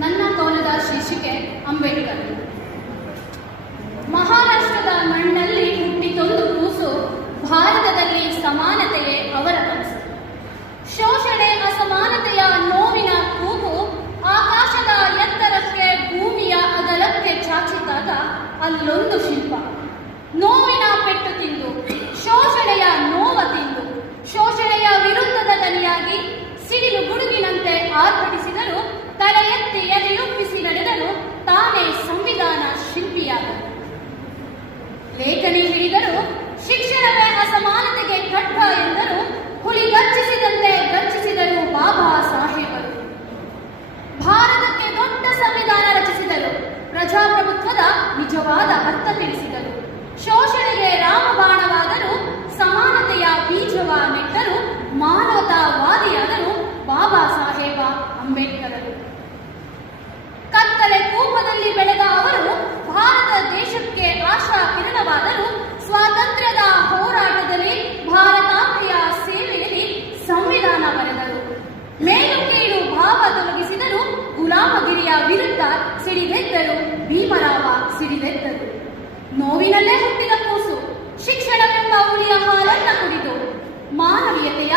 ನನ್ನ ಕೌಲದ ಶೀರ್ಷಿಕೆ ಅಂಬೇಡ್ಕರ್. ಮಹಾರಾಷ್ಟ್ರದ ಮಣ್ಣಲ್ಲಿ ಹುಟ್ಟಿತೊಂದು ಕೂಸು ಭಾರತದಲ್ಲಿ ಸಮಾನತೆಯೇ ಅವರ ಕನಸು ಶೋಷಣೆ, ಅಸಮಾನತೆಯ ನೋವಿನ ಕೂಗು ಆಕಾಶದ ಎತ್ತರಕ್ಕೆ ಭೂಮಿಯ ಅಗಲಕ್ಕೆ ಚಾಚಿದಾಗ ಅಲ್ಲೊಂದು ಶಿಲ್ಪ. ನೋವಿನ ಲೇಖನಿ ಹಿಡಿದರು ಶಿಕ್ಷಣವೇ ಅಸಮಾನತೆಗೆ ಕಟ್ಟ ಎಂದರು. ಹುಲಿ ಗರ್ಜಿಸಿದಂತೆ ಗರ್ಜಿಸಿದರು ಬಾಬಾ ಸಾಹೇಬರು. ಭಾರತಕ್ಕೆ ದೊಡ್ಡ ಸಂವಿಧಾನ ರಚಿಸಿದರು. ಪ್ರಜಾಪ್ರಭುತ್ವದ ನಿಜವಾದ ಅರ್ಥ ತಿಳಿಸಿದರು. ಶೋಷಣೆಗೆ ರಾಮಬಾಣವಾದರು ಸಮಾನತೆಯ ಬೀಜವ ನೆಟ್ಟರು ಮಾನವತಾವಾದಿಯಾದರು. ಮೇಲು ಕೀಳು ಭಾವ ತೊಲಗಿಸಿದರು ಗುಲಾಮಗಿರಿಯ ವಿರುದ್ಧ ಸಿಡಿದೆದ್ದರು, ಭೀಮರಾವ ಸಿಡಿದೆದ್ದರು. ನೋವಿನಲ್ಲೇ ಹುಟ್ಟಿದ ಕೂಸು, ಶಿಕ್ಷಣವೆಂಬ ಹುಲಿಯ ಹಾಲನ್ನ ಕುಡಿದು, ಮಾನವೀಯತೆಯ